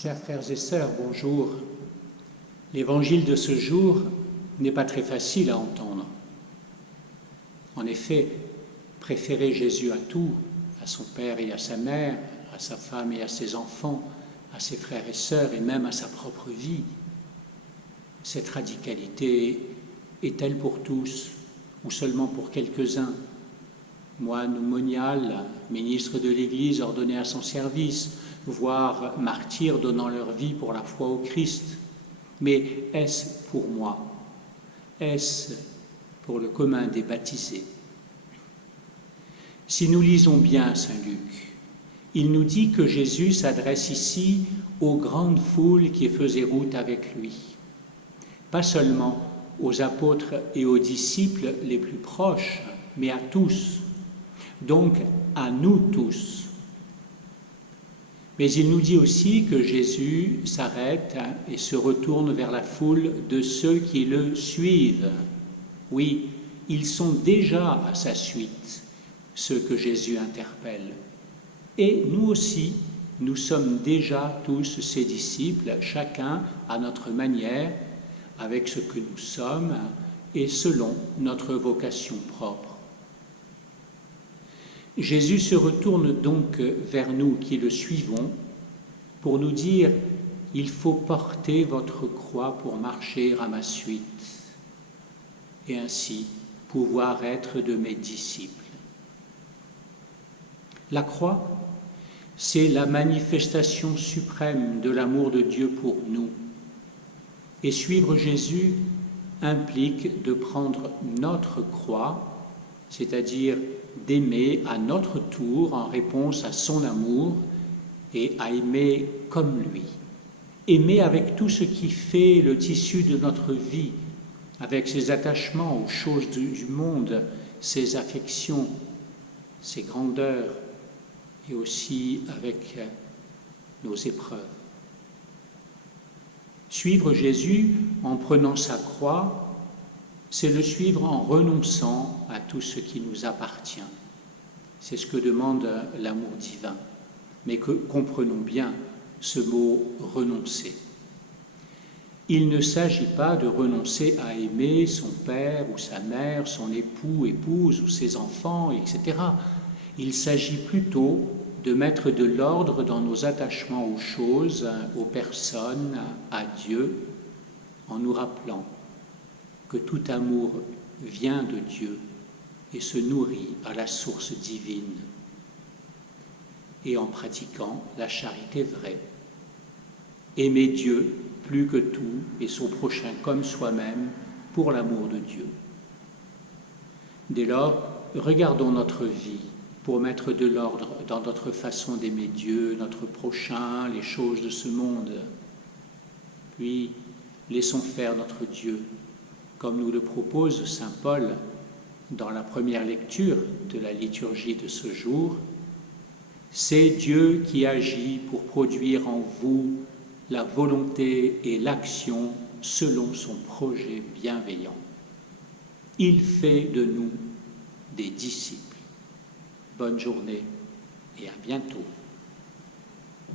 Chers frères et sœurs, bonjour. L'évangile de ce jour n'est pas très facile à entendre. En effet, préférer Jésus à tout, à son père et à sa mère, à sa femme et à ses enfants, à ses frères et sœurs et même à sa propre vie, cette radicalité est-elle pour tous ou seulement pour quelques-uns? Moine ou monial, ministre de l'Église ordonné à son service, voire martyrs donnant leur vie pour la foi au Christ. Mais est-ce pour moi? Est-ce pour le commun des baptisés? Si nous lisons bien Saint Luc, il nous dit que Jésus s'adresse ici aux grandes foules qui faisaient route avec lui. Pas seulement aux apôtres et aux disciples les plus proches, mais à tous, donc à nous tous. Mais il nous dit aussi que Jésus s'arrête et se retourne vers la foule de ceux qui le suivent. Oui, ils sont déjà à sa suite, ceux que Jésus interpelle. Et nous aussi, nous sommes déjà tous ses disciples, chacun à notre manière, avec ce que nous sommes et selon notre vocation propre. Jésus se retourne donc vers nous qui le suivons pour nous dire « Il faut porter votre croix pour marcher à ma suite et ainsi pouvoir être de mes disciples. » La croix, c'est la manifestation suprême de l'amour de Dieu pour nous. Et suivre Jésus implique de prendre notre croix, c'est-à-dire d'aimer à notre tour en réponse à son amour et à aimer comme lui. Aimer avec tout ce qui fait le tissu de notre vie, avec ses attachements aux choses du monde, ses affections, ses grandeurs et aussi avec nos épreuves. Suivre Jésus en prenant sa croix, c'est le suivre en renonçant à tout ce qui nous appartient. C'est ce que demande l'amour divin. Mais comprenons bien ce mot « renoncer ». Il ne s'agit pas de renoncer à aimer son père ou sa mère, son époux, épouse ou ses enfants, etc. Il s'agit plutôt de mettre de l'ordre dans nos attachements aux choses, aux personnes, à Dieu, en nous rappelant que tout amour vient de Dieu et se nourrit à la source divine, et en pratiquant la charité vraie. Aimer Dieu plus que tout et son prochain comme soi-même pour l'amour de Dieu. Dès lors, regardons notre vie pour mettre de l'ordre dans notre façon d'aimer Dieu, notre prochain, les choses de ce monde. Puis, laissons faire notre Dieu, comme nous le propose saint Paul dans la première lecture de la liturgie de ce jour. C'est Dieu qui agit pour produire en vous la volonté et l'action selon son projet bienveillant. Il fait de nous des disciples. Bonne journée et à bientôt.